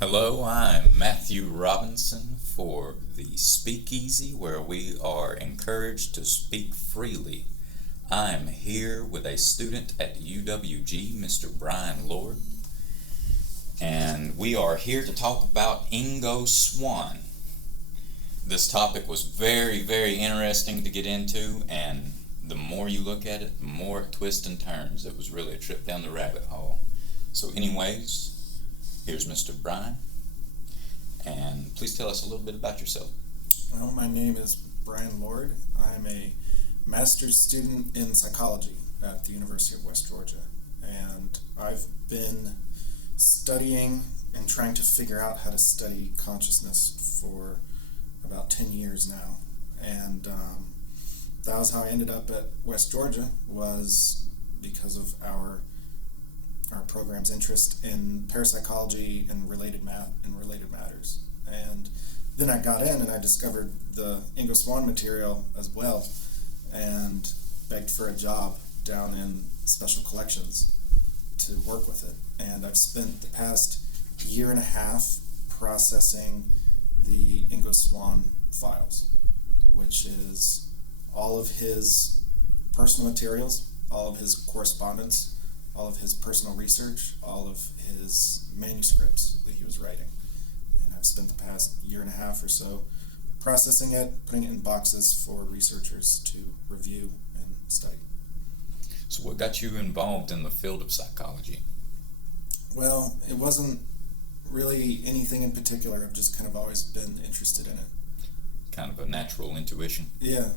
Hello, I'm Matthew Robinson for the Speakeasy, where we are encouraged to speak freely. I'm here with a student at UWG, Mr. Brian Lord, and we are here to talk about Ingo Swann. This topic was very, very interesting to get into, and the more you look at it, the more it twists and turns. It was really a trip down the rabbit hole. So anyways, here's Mr. Brian, and please tell us a little bit about yourself. Well, my name is Brian Lord. I'm a master's student in psychology at the University of West Georgia, and I've been studying and trying to figure out how to study consciousness for about 10 years now, and that was how I ended up at West Georgia, was because of our program's interest in parapsychology and related matters. And then I got in and I discovered the Ingo Swann material as well, and begged for a job down in special collections to work with it. And I've spent the past year and a half processing the Ingo Swann files, which is all of his personal materials, all of his correspondence, all of his personal research, all of his manuscripts that he was writing. And I've spent the past year and a half or so processing it, putting it in boxes for researchers to review and study. So what got you involved in the field of psychology? Well, it wasn't really anything in particular. I've just kind of always been interested in it. Kind of a natural intuition? Yeah.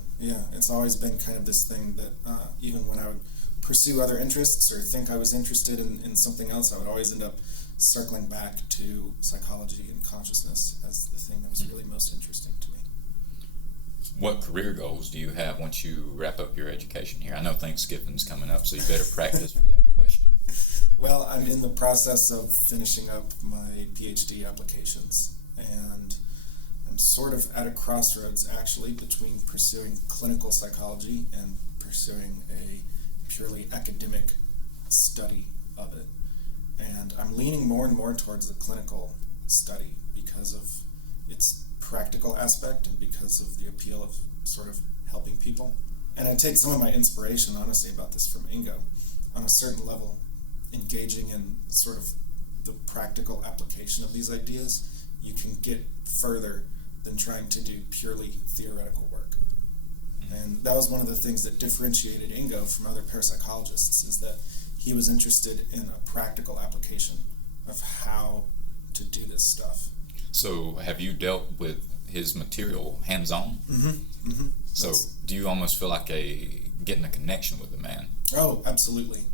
It's always been kind of this thing that even when I would pursue other interests or think I was interested in something else, I would always end up circling back to psychology and consciousness as the thing that was really most interesting to me. What career goals do you have once you wrap up your education here? I know Thanksgiving's coming up, so you better practice for that question. Well, I'm in the process of finishing up my PhD applications, and I'm sort of at a crossroads actually between pursuing clinical psychology and pursuing a purely academic study of it. And I'm leaning more and more towards the clinical study because of its practical aspect and because of the appeal of sort of helping people. And I take some of my inspiration, honestly, about this from Ingo. On a certain level, engaging in sort of the practical application of these ideas, you can get further than trying to do purely theoretical work. And that was one of the things that differentiated Ingo from other parapsychologists, is that he was interested in a practical application of how to do this stuff. So have you dealt with his material hands-on? Mm-hmm. So do you almost feel like getting a connection with the man? Oh, absolutely.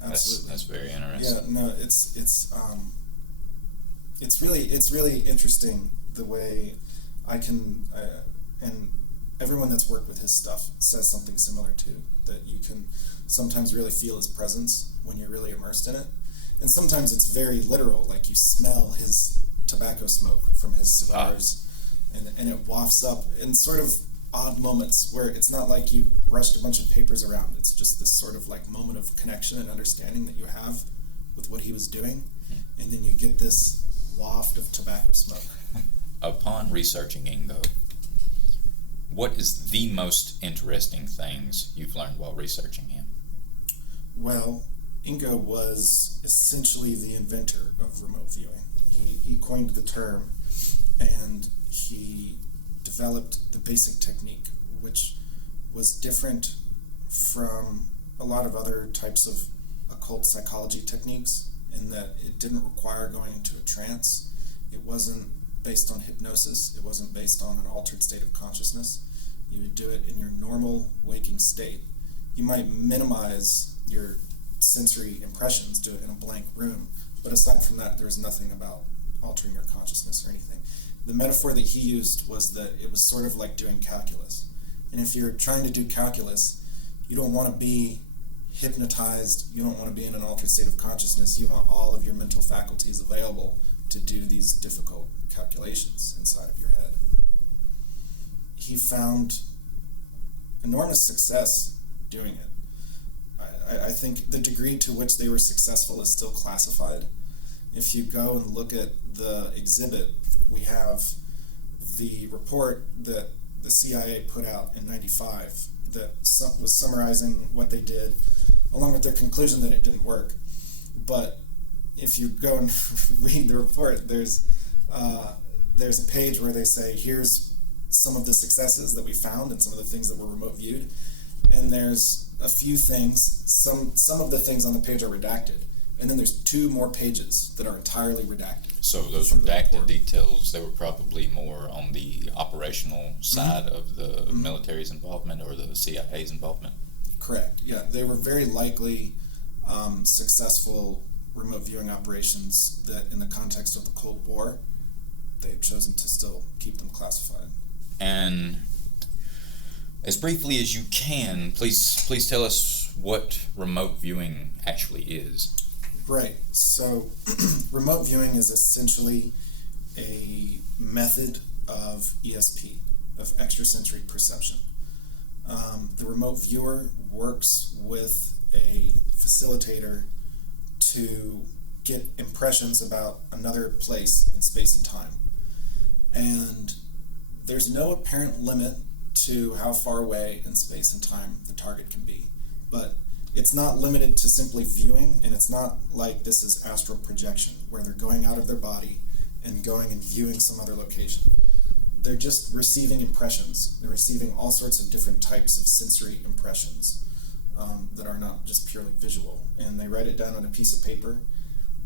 That's very interesting. Yeah, no, it's really interesting the way I can and everyone that's worked with his stuff says something similar too, that you can sometimes really feel his presence when you're really immersed in it. And sometimes it's very literal, like you smell his tobacco smoke from his cigars, and it wafts up in sort of odd moments where it's not like you brushed a bunch of papers around. It's just this sort of like moment of connection and understanding that you have with what he was doing, and then you get this waft of tobacco smoke. Upon researching Ingo, what is the most interesting things you've learned while researching him? Well, Ingo was essentially the inventor of remote viewing. He coined the term, and he developed the basic technique, which was different from a lot of other types of occult psychology techniques in that it didn't require going into a trance. It wasn't based on hypnosis. It wasn't based on an altered state of consciousness. You would do it in your normal waking state. You might minimize your sensory impressions, do it in a blank room, but aside from that, there's nothing about altering your consciousness or anything. The metaphor that he used was that it was sort of like doing calculus. And if you're trying to do calculus, you don't want to be hypnotized, you don't want to be in an altered state of consciousness, you want all of your mental faculties available to do these difficult calculations inside of your head. He found enormous success doing it. I think the degree to which they were successful is still classified if you go and look at the exhibit, we have the report that the CIA put out in '95 that was summarizing what they did, along with their conclusion that it didn't work. But if you go and read the report, there's a page where they say, here's some of the successes that we found and some of the things that were remote viewed. And there's a few things, some of the things on the page are redacted. And then there's 2 more pages that are entirely redacted. So those redacted details, they were probably more on the operational side of the military's involvement or the CIA's involvement? Correct, yeah. They were very likely successful remote viewing operations that, in the context of the Cold War, they've chosen to still keep them classified. And as briefly as you can, please tell us what remote viewing actually is. Right. So remote viewing is essentially a method of ESP, of extrasensory perception. The remote viewer works with a facilitator to get impressions about another place in space and time. And there's no apparent limit to how far away in space and time the target can be. But it's not limited to simply viewing, and it's not like this is astral projection, where they're going out of their body and going and viewing some other location. They're just receiving impressions. They're receiving all sorts of different types of sensory impressions that are not just purely visual. And they write it down on a piece of paper,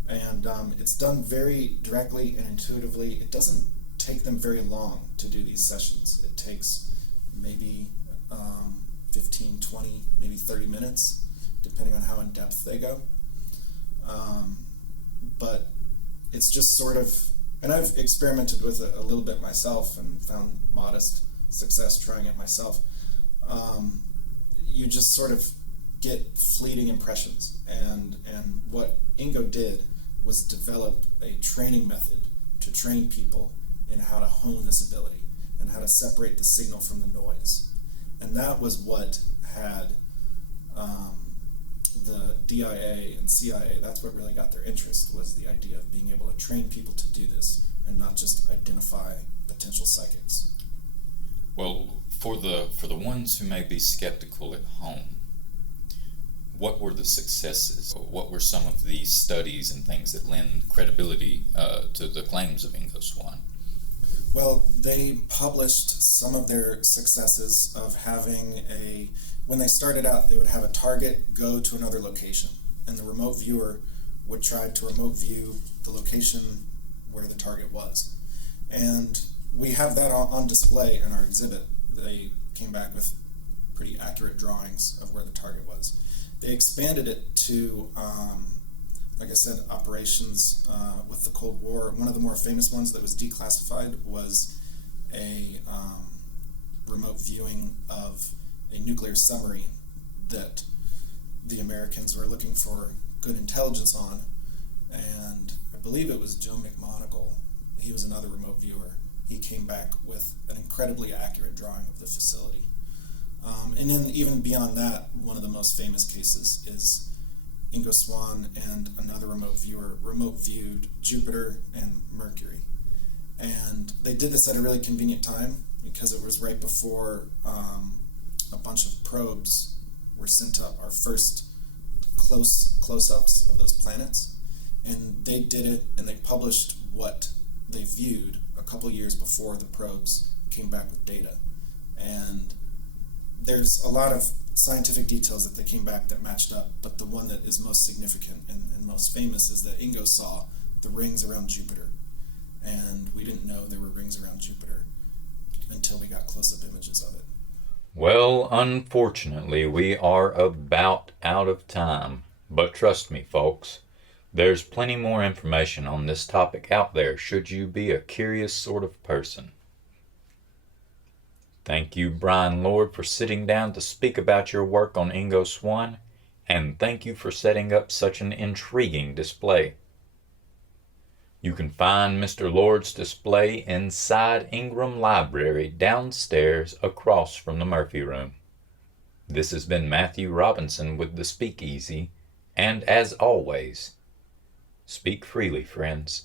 and it's done very directly and intuitively. It doesn't take them very long to do these sessions. It takes maybe 15, 20, maybe 30 minutes, depending on how in depth they go. But it's just sort of, and I've experimented with it a little bit myself and found modest success trying it myself. You just sort of get fleeting impressions, and what Ingo did was develop a training method to train people in how to hone this ability and how to separate the signal from the noise. And that was what had the DIA and CIA, that's what really got their interest, was the idea of being able to train people to do this and not just identify potential psychics. Well, for the ones who may be skeptical at home, what were the successes? What were some of the studies and things that lend credibility to the claims of Ingo Swann? Well, they published some of their successes of having when they started out, they would have a target go to another location, and the remote viewer would try to remote view the location where the target was. And we have that on display in our exhibit. They came back with pretty accurate drawings of where the target was. They expanded it to, like I said, operations with the Cold War. One of the more famous ones that was declassified was a remote viewing of a nuclear submarine that the Americans were looking for good intelligence on. And I believe it was Joe McMonagle. He was another remote viewer. He came back with an incredibly accurate drawing of the facility. And then even beyond that, one of the most famous cases is Ingo Swann and another remote viewer remote viewed Jupiter and Mercury. And they did this at a really convenient time because it was right before a bunch of probes were sent up, our first close-ups of those planets. And they did it, and they published what they viewed a couple years before the probes came back with data. And there's a lot of scientific details that they came back that matched up, but the one that is most significant and most famous is that Ingo saw the rings around Jupiter, and we didn't know there were rings around Jupiter until we got close-up images of it. Well, unfortunately, we are about out of time, but trust me, folks, there's plenty more information on this topic out there should you be a curious sort of person. Thank you, Brian Lord, for sitting down to speak about your work on Ingo Swann, and thank you for setting up such an intriguing display. You can find Mr. Lord's display inside Ingram Library downstairs across from the Murphy Room. This has been Matthew Robinson with The Speakeasy, and as always, Speak freely, friends.